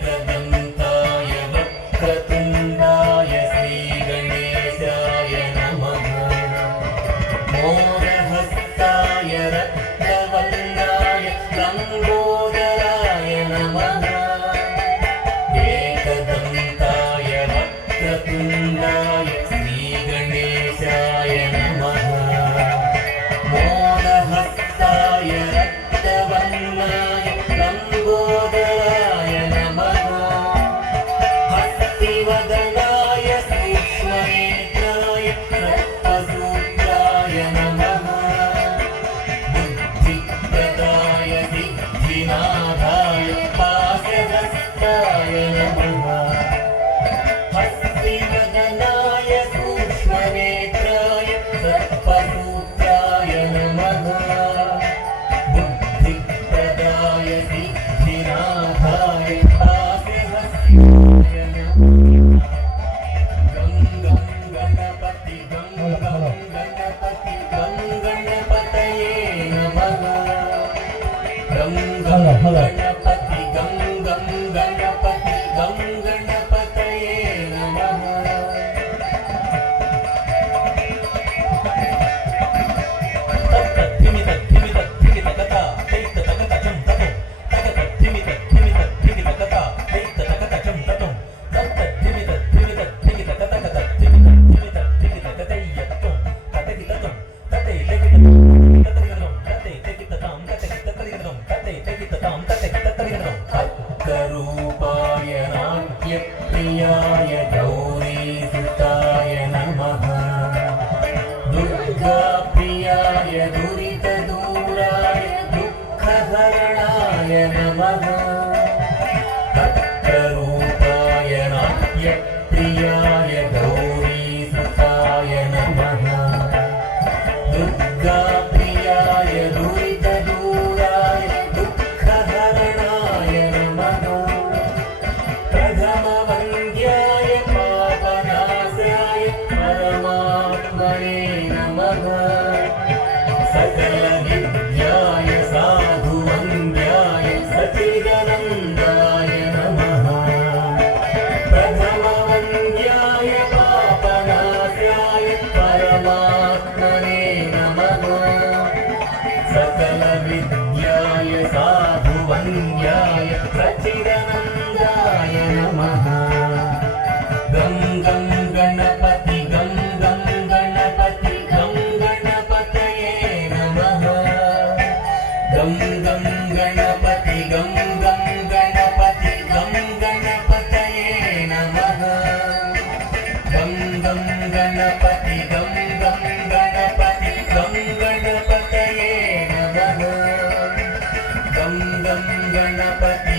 एकदन्ताय वक्रतुण्डाय श्रीगणेशाय नमः मोदहस्ताय रक्तवर्णाय लम्बोदराय नमः एकदन्ताय वक्रतुण्डाय श्रीगणेशाय नमः मोदहस्ताय रक्तवर्णाय लम्बोदराय नमः हस्तिवदनाय सूक्ष्मनेत्राय सर्पसूत्राय नमः बुद्धिप्रदाय सिद्धिनाथाय पाशहस्ताय नमः हस्तिवदनाय सूक्ष्मनेत्राय सर्पसूत्राय नमः बुद्धिप्रदाय सिद्धिनाथाय पाशहस्ताय नमः गं गं गणपति गं गं गणपति गं गणपतये नमः गं गं गणपति गं गं गणपति गं गणपतये नमः रूपाय नाट्यप्रियाय गौरीसुताय नमः दुर्गाप्रियाय दुरितदूराय दुःखहरणाय नमः रूपाय नाट्यप्रियाय गौरीसुताय नमः दुर्गाप्रियाय दुरितदूराय दुःखहरणाय नमः प्रथमवन्द्याय पापनाशाय परमात्मने नमः सकलविद्याय साधुवन्द्याय सच्चिदानन्दाय नमः प्रथमवन्द्याय पापनाशाय परमात्मने नमः सकलविद्याय साधुवन्द्याय सच्चिदानन्दाय नमः गं गं गणपति गं गं गणपति गं गणपतये नमः गं गं गणपति गं गं गणपति गं गणपतये नमः गं गं गणपति गं गं गणपति गं गणपतये नमः गं गं गणपति